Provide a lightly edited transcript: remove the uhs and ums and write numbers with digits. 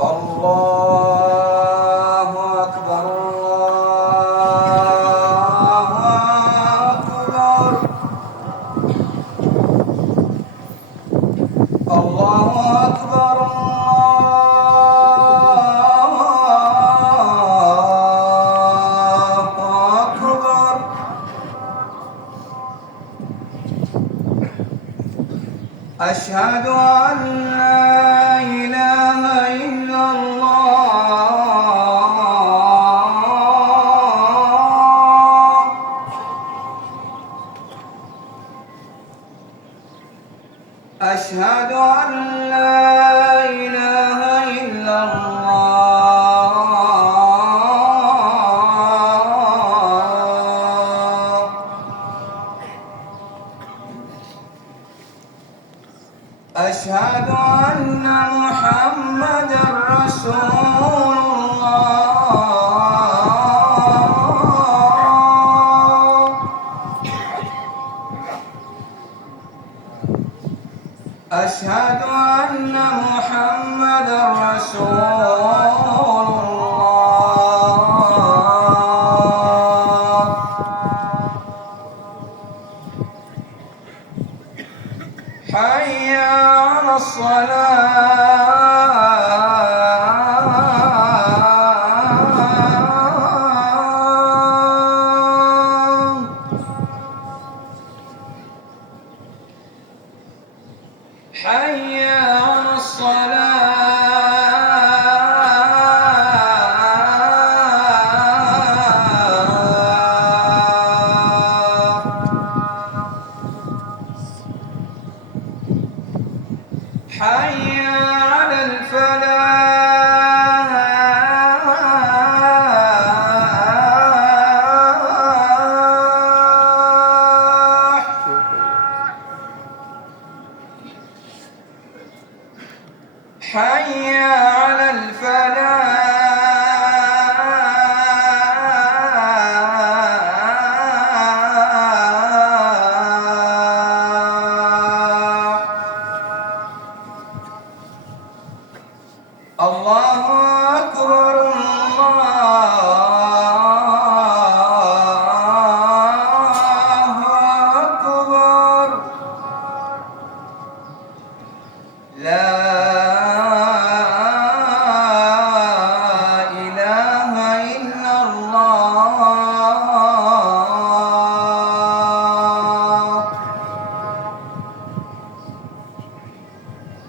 الله أكبر الله أكبر الله أكبر الله أكبر. أشهد أن لا إله إلا الله. أشهد أن لا إله إلا الله. أشهد أن محمدًا رسول الله. أشهد أن محمدًا رسول الله. حي على الصلاة. حي على الصلاة. حي على الفلاح. حي على الفلاح. الله أكبر الله أكبر. لا